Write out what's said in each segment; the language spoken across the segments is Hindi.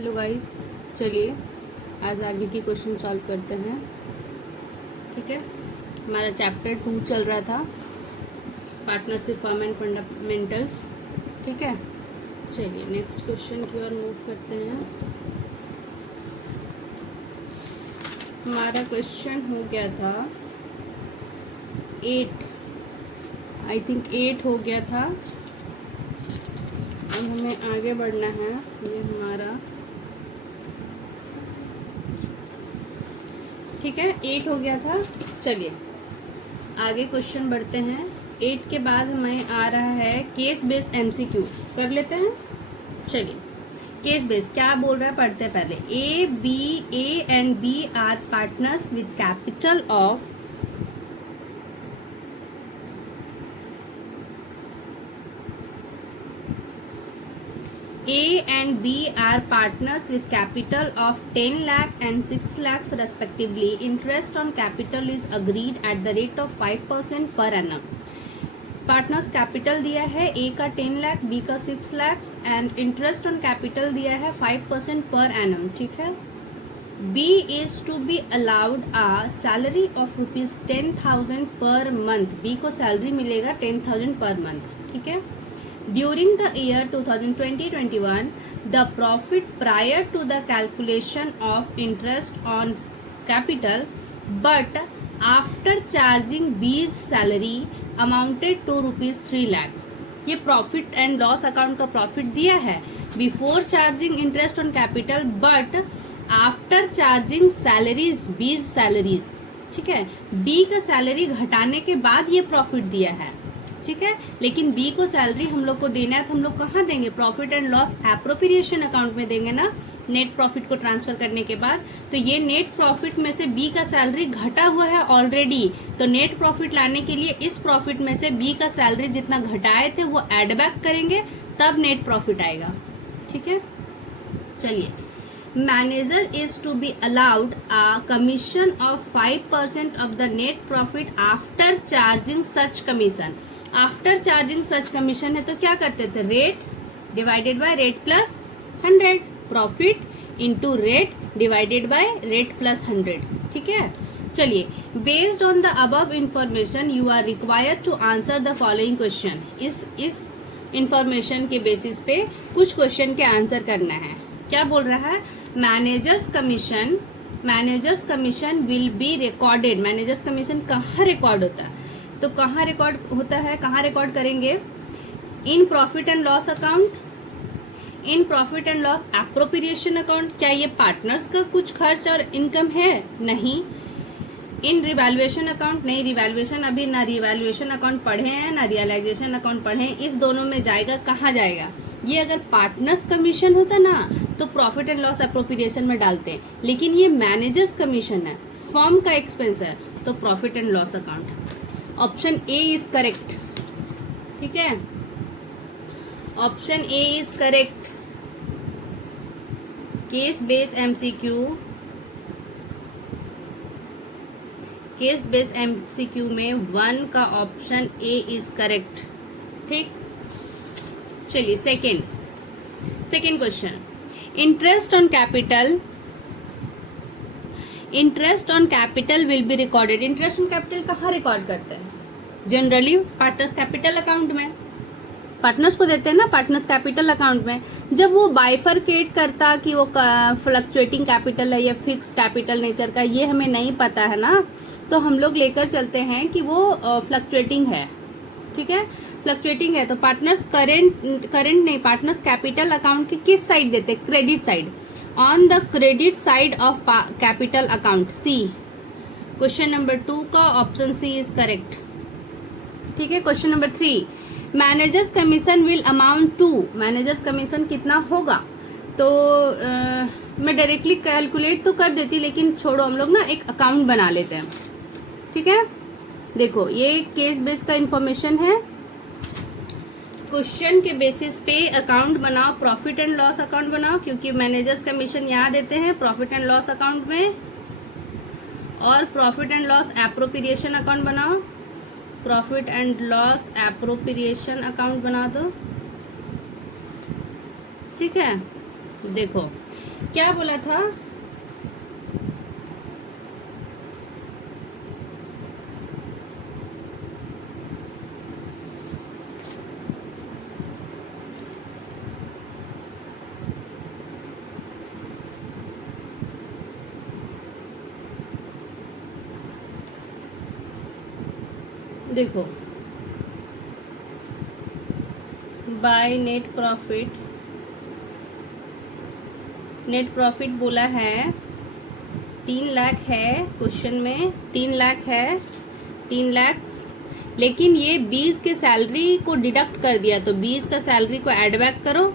हेलो गाइस, चलिए आज आगे की क्वेश्चन सॉल्व करते हैं। ठीक है, हमारा चैप्टर 2 चल रहा था, पार्टनरशिप फॉर्म एंड फंडामेंटल्स। ठीक है, चलिए नेक्स्ट क्वेश्चन की ओर मूव करते हैं। हमारा क्वेश्चन हो गया था 8, आई थिंक 8 हो गया था। अब हमें आगे बढ़ना है। ये हमारा ठीक है, 8 हो गया था। चलिए आगे क्वेश्चन बढ़ते हैं। 8 के बाद हमें आ रहा है केस बेस्ड एमसीक्यू, कर लेते हैं। चलिए केस बेस्ड क्या बोल रहा है पढ़ते हैं पहले। A and B are partners with capital of A and B are partners with capital of 10 lakh and 6 lakhs respectively. Interest on capital is agreed at the rate of 5% per annum. Partners capital दिया है, ए का 10 लाख, बी का 6 lakh and interest on capital दिया है 5% पर एनम। ठीक है, B is to be allowed a salary of ₹10,000 per month. B को सैलरी मिलेगा 10,000 पर मंथ। ठीक है, during the year 2020-21 the profit prior to the calculation of interest on capital but after charging B's salary amounted to ₹3 lakh। ये प्रॉफिट एंड लॉस अकाउंट का प्रॉफिट दिया है before charging interest on capital but after charging salaries, बीज सैलरीज। ठीक है, बी का सैलरी घटाने के बाद ये प्रॉफिट दिया है। ठीक है, लेकिन बी को सैलरी हम लोग को देना है तो हम लोग कहाँ देंगे? Profit and loss appropriation account में देंगे ना, नेट प्रॉफिट को ट्रांसफर करने के बाद। तो ये नेट प्रॉफिट में से बी का सैलरी घटा हुआ है ऑलरेडी, तो नेट प्रॉफिट लाने के लिए इस प्रॉफिट में से बी का सैलरी जितना घटाए थे वो एड बैक करेंगे, तब नेट प्रॉफिट आएगा। ठीक है, चलिए manager is to be allowed a commission of 5% of the net profit after charging such commission। After charging such commission है तो क्या करते थे? Rate divided by rate plus 100, profit into rate divided by rate plus 100। ठीक है, चलिए based on the above information you are required to answer the following question. इस इंफॉर्मेशन के बेसिस पे कुछ क्वेश्चन के आंसर करना है। क्या बोल रहा है? Managers commission will be recorded. Managers commission कहाँ रिकॉर्ड होता है? तो कहाँ रिकॉर्ड होता है, कहाँ रिकॉर्ड करेंगे? In profit and loss account, in profit and loss appropriation account. क्या ये पार्टनर्स का कुछ खर्च और इनकम है? नहीं। इन रिवैल्यूएशन अकाउंट, नहीं, रिवैल्यूएशन अभी ना रिवैल्यूएशन अकाउंट पढ़े हैं ना रियलाइजेशन अकाउंट पढ़े हैं। इस दोनों में जाएगा, कहाँ जाएगा? ये अगर पार्टनर्स कमीशन होता ना तो प्रॉफिट एंड लॉस एप्रोप्रिएशन में डालते हैं, लेकिन ये मैनेजर्स कमीशन है, फर्म का एक्सपेंस है, तो profit and loss account. Option A is correct. ठीक है, option A is correct. Case based MCQ, case based MCQ में 1 का ऑप्शन ए इज करेक्ट। ठीक, चलिए second question. Interest on capital will be recorded. Interest on capital कहाँ रिकॉर्ड करते हैं? जनरली पार्टनर्स कैपिटल अकाउंट में, पार्टनर्स को देते हैं ना पार्टनर्स कैपिटल अकाउंट में। जब वो बाइफरकेट करता कि वो फ्लक्चुएटिंग कैपिटल है या फिक्स कैपिटल नेचर का, ये हमें नहीं पता है ना, तो हम लोग लेकर चलते हैं कि वो फ्लक्चुएटिंग है। ठीक है, फ्लक्चुएटिंग है तो पार्टनर्स करेंट नहीं, पार्टनर्स कैपिटल अकाउंट की किस साइड देते? Credit side, on the credit side of capital account. C, question number 2 का ऑप्शन सी इज करेक्ट। ठीक है, question number 3, managers commission will amount to. Managers commission कितना होगा? तो मैं डायरेक्टली कैलकुलेट तो कर देती, लेकिन छोड़ो, हम लोग ना एक अकाउंट बना लेते हैं। ठीक है, देखो ये केस बेस का इंफॉर्मेशन है, क्वेश्चन के बेसिस पे अकाउंट बनाओ, प्रॉफिट एंड लॉस अकाउंट बनाओ, क्योंकि मैनेजर्स कमीशन यहाँ देते हैं प्रॉफिट एंड लॉस अकाउंट में, और profit and loss appropriation account बनाओ, profit and loss appropriation account बना दो। ठीक है, देखो क्या बोला था? देखो, बाय नेट प्रॉफिट बोला है 3 लाख है, क्वेश्चन में 3 लाख है, 3 लाख, लेकिन ये 20 के सैलरी को डिडक्ट कर दिया, तो 20 का सैलरी को ऐड बैक करो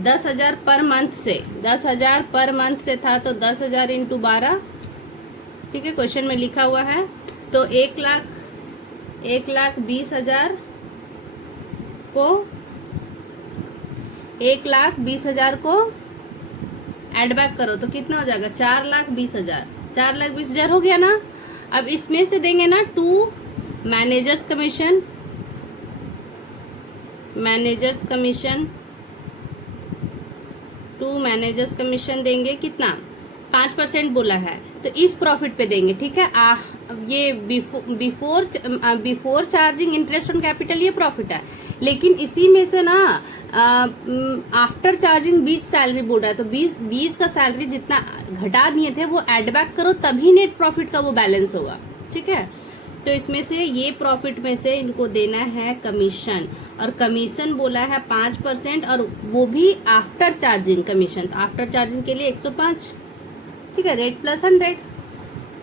10,000 पर मंथ से, 10,000 पर मंथ से था तो 10,000 इंटू 12, ठीक है, क्वेश्चन में लिखा हुआ है। तो 1,20,000 को 1,20,000 को ऐड बैक करो तो कितना हो जाएगा? 4,20,000, 4,20,000 हो गया ना। अब इसमें से देंगे ना 2 मैनेजर्स कमीशन देंगे, कितना? 5% बोला है, तो इस प्रॉफिट पे देंगे, ठीक है। ये before charging interest on capital ये प्रॉफिट है, लेकिन इसी में से ना आफ्टर चार्जिंग 20 सैलरी बोल रहा है, तो 20 का सैलरी जितना घटा दिए थे वो ऐड बैक करो, तभी नेट प्रॉफिट का वो बैलेंस होगा, ठीक है। तो इसमें से ये प्रॉफिट में से इनको देना है कमीशन, और कमीशन बोला है 5%, और वो भी आफ्टर चार्जिंग कमीशन, तो आफ्टर चार्जिंग के लिए 105, ठीक है, रेट प्लस 100,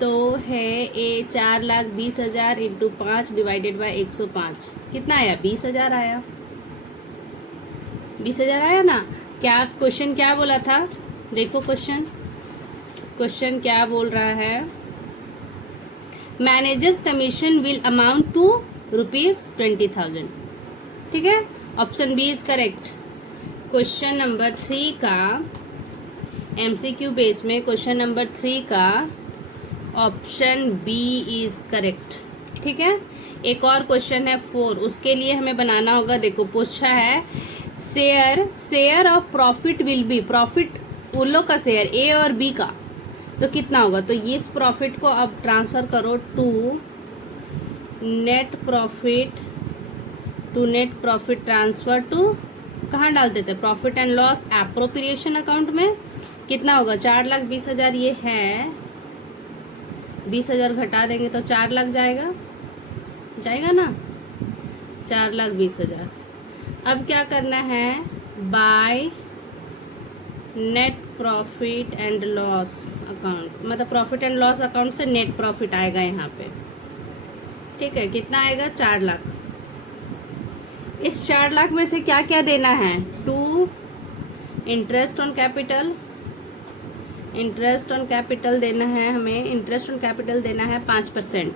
तो है 4,20,000 इंटू 5 डिवाइडेड बाय 105, कितना आया? 20,000 आया, 20,000 आया ना। क्या क्वेश्चन क्या बोला था? देखो क्वेश्चन क्या बोल रहा है, managers commission will amount to ₹20,000, ठीक है, option B is correct. Question number 3 का MCQ बेस में क्वेश्चन नंबर 3 का ऑप्शन बी इज करेक्ट, ठीक है। एक और क्वेश्चन है 4, उसके लिए हमें बनाना होगा। देखो पूछा है share of profit will be, profit उन लोग का शेयर ए और बी का, तो कितना होगा? तो ये इस प्रॉफिट को अब ट्रांसफर करो to net profit transfer to, कहाँ डाल देते? Profit and loss appropriation account में। कितना होगा? 4,20,000 ये है, 20,000 घटा देंगे तो 4 लाख जाएगा ना, 4,20,000। अब क्या करना है? By net profit and loss account, मतलब प्रॉफिट एंड लॉस अकाउंट से नेट प्रॉफिट आएगा यहाँ पे, ठीक है। कितना आएगा? 4 लाख। इस 4 लाख में से क्या क्या देना है? 2 इंटरेस्ट ऑन कैपिटल देना है हमें, इंटरेस्ट ऑन कैपिटल देना है 5%,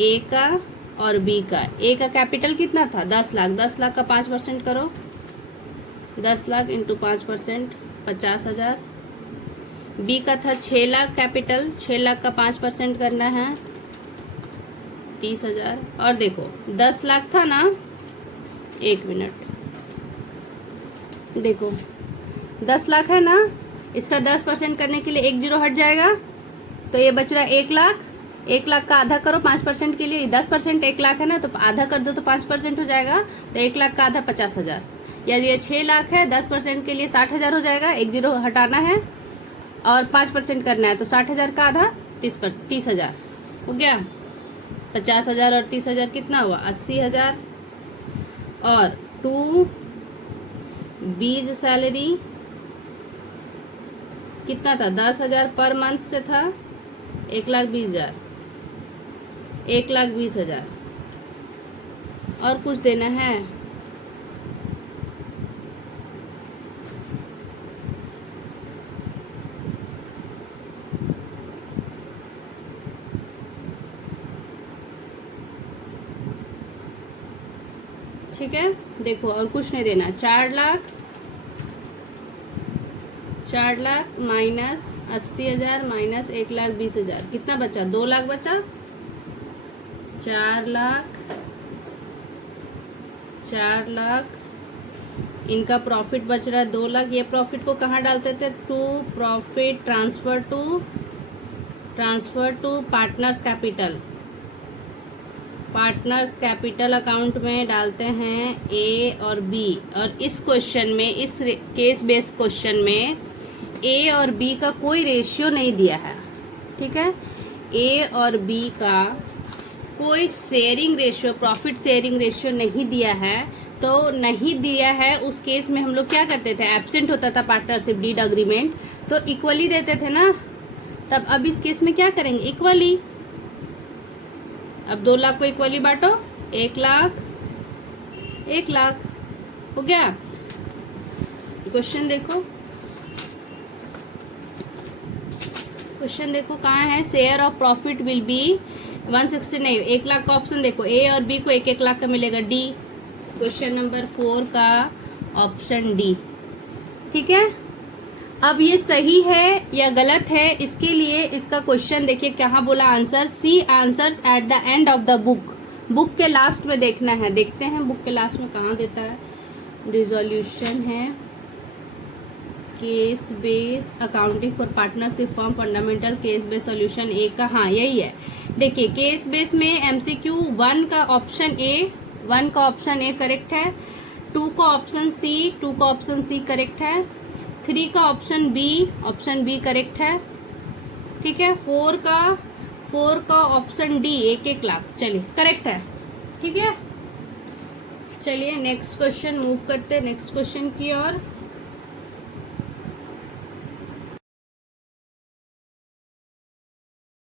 ए का और बी का। ए का कैपिटल कितना था? 10 लाख, 10 लाख का 5% करो, 10 लाख इंटू 5% 50,000। बी का था 6 लाख कैपिटल, 6 लाख का 5% करना है 30,000। और देखो 10 लाख था ना, 1 मिनट, देखो 10 लाख है ना, इसका 10% करने के लिए 1 जीरो हट जाएगा, तो ये बच रहा है 1 लाख। 1 लाख का आधा करो 5% के लिए, 10% 1 लाख है ना, तो आधा कर दो तो 5% हो जाएगा, तो 1 लाख का आधा 50,000। यदि ये 6 लाख है, 10% के लिए 60,000 हो जाएगा, 1 जीरो हटाना है और 5% करना है, तो 60,000 का आधा 30,000 हो गया। 50,000 और 30,000 कितना हुआ? 80,000। और 2 बीज सैलरी कितना था? 10,000 पर मंथ से था, 1,20,000, 1,20,000। और कुछ देना है? ठीक है, देखो और कुछ नहीं देना। 4 लाख माइनस 80,000 माइनस 1,20,000 कितना बचा? 2 लाख बचा। 4 लाख इनका प्रॉफिट बच रहा है 2 लाख, ये प्रॉफिट को कहाँ डालते थे, to profit transfer to partners capital, partners capital account में डालते हैं ए और बी। और इस क्वेश्चन में, इस केस बेस्ड क्वेश्चन में ए और बी का कोई रेशियो नहीं दिया है, ठीक है। ए और बी का कोई sharing ratio, profit sharing ratio नहीं दिया है, तो नहीं दिया है उस केस में हम लोग क्या करते थे, एब्सेंट होता था पार्टनरशिप डीड अग्रीमेंट, तो इक्वली देते थे ना। तब अब इस केस में क्या करेंगे, इक्वली। अब 2 लाख को इक्वली बांटो, 1 लाख 1 लाख हो गया। क्वेश्चन देखो, क्वेश्चन देखो कहाँ है, share of profit will be 160, नहीं 1 लाख का ऑप्शन देखो, ए और बी को 1-1 लाख का मिलेगा, डी। क्वेश्चन नंबर 4 का ऑप्शन डी, ठीक है। अब ये सही है या गलत है, इसके लिए इसका क्वेश्चन देखिए कहाँ बोला answer, see answers at the end of the book, book के लास्ट में देखना है। देखते हैं बुक के लास्ट में कहाँ देता है, रिजोल्यूशन है, case base accounting for partnership form fundamental case base solution A का, हाँ यही है। देखिए केस बेस में एमसीक्यू 1 का ऑप्शन ए करेक्ट है, 2 का ऑप्शन सी करेक्ट है, 3 का ऑप्शन बी करेक्ट है, ठीक है। 4 का ऑप्शन डी 1-1 लाख, चलिए करेक्ट है, ठीक है। चलिए नेक्स्ट क्वेश्चन मूव करते हैं नेक्स्ट क्वेश्चन की ओर।